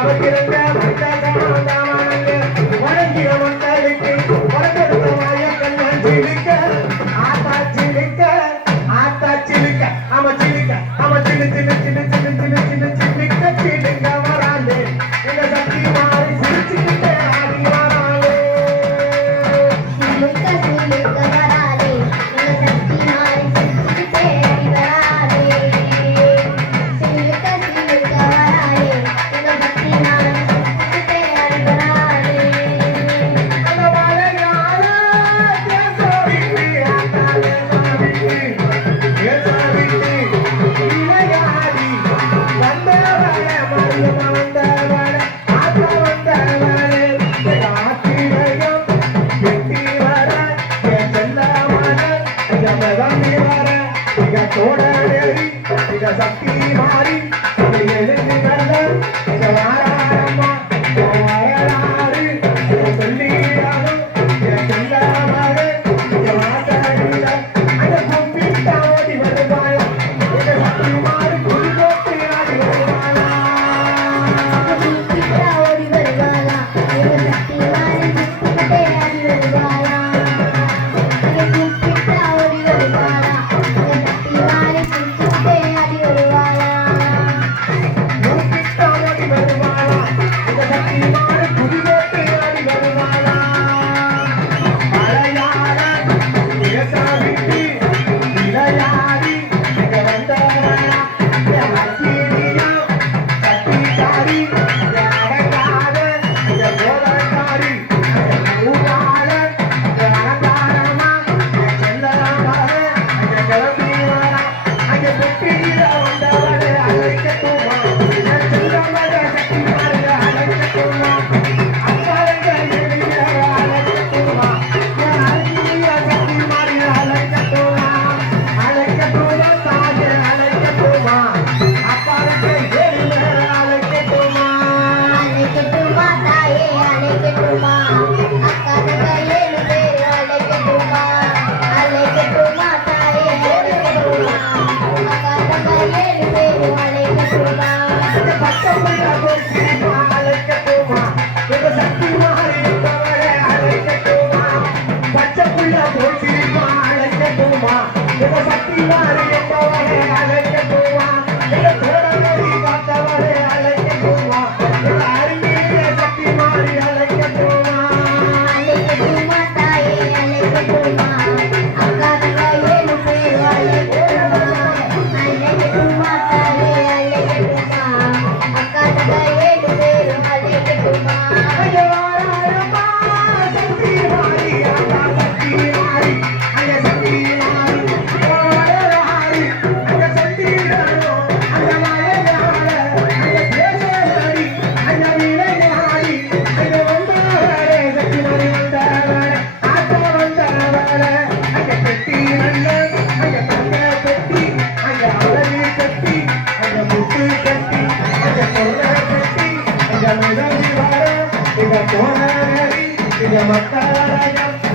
cara querendo ஓடடி சக்தி மாறி கட்டி அந்த மத்தாராயம்